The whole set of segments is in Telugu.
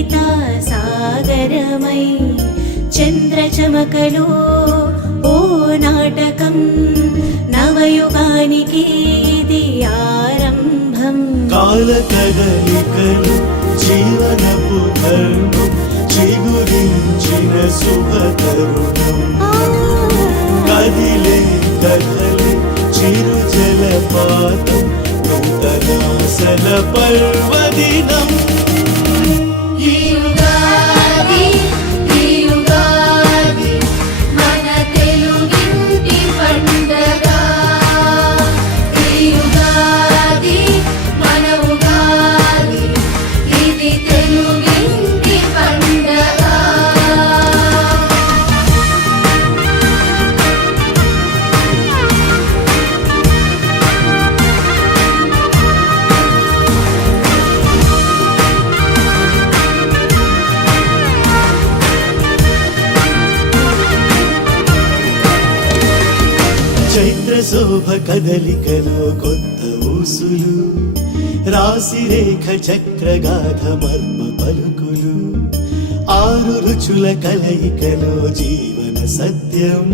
గీతా సాగరమై చంద్రచమకలో ఓ నాటకం నవయుగానికి ఇది ఆరంభం. కాల కదలికలు జీవనపు ధర్మం చిగురించిన శుభతరుణం. కదిలే కథలే చిరు జలపాతం నూతనాసల పర్వదినం. చైత్ర శోభ కదలికలో కొత్త ఊసులు రాశిరేఖ చక్రగాథ మర్మ పలుకులు. ఆరు రుచుల కలయికలో జీవన సత్యం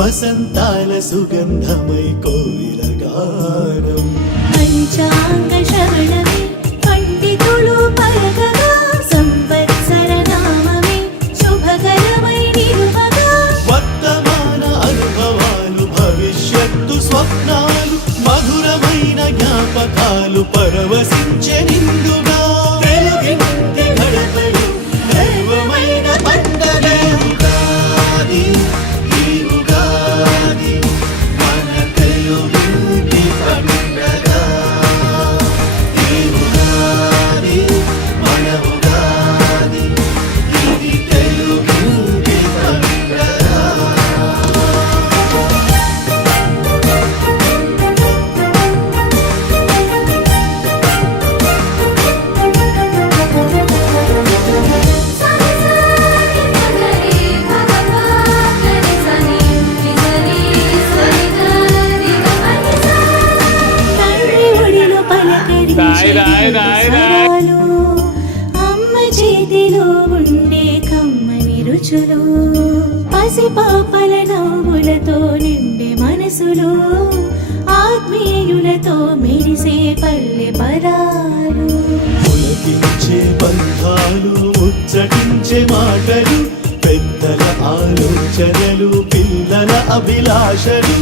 వసంతాల సుగంధమై కోయిల గానం. పంచాంగ శ్రవణమే పండితులు పలకగా సంవత్సర నామమే శుభకరమై నిలువగా. వర్తమాన అనుభవాలు భవిష్యత్తు స్వప్నాలు మధురమైన జ్ఞాపకాలు పరవశించే నిండుగా. వెలుగింటి గడపలు దైవమైన పండగ ఉగాది. ఈ ఉగాది మన తెలుగింటి పండగ. ఈ ఉగాది మన ఉగాది ఇది తెలుగింటి పండగ. అమ్మ చేతిలో ఉండే కమ్మని రుచులు పసిపాపల నవ్వులతో నిండే మనసులు ఆత్మీయులతో మెరిసే పల్లె పదాలు. పులకించే బంధాలు ముచ్చటించే మాటలు పెద్దల ఆలోచనలు పిల్లల అభిలాషలు.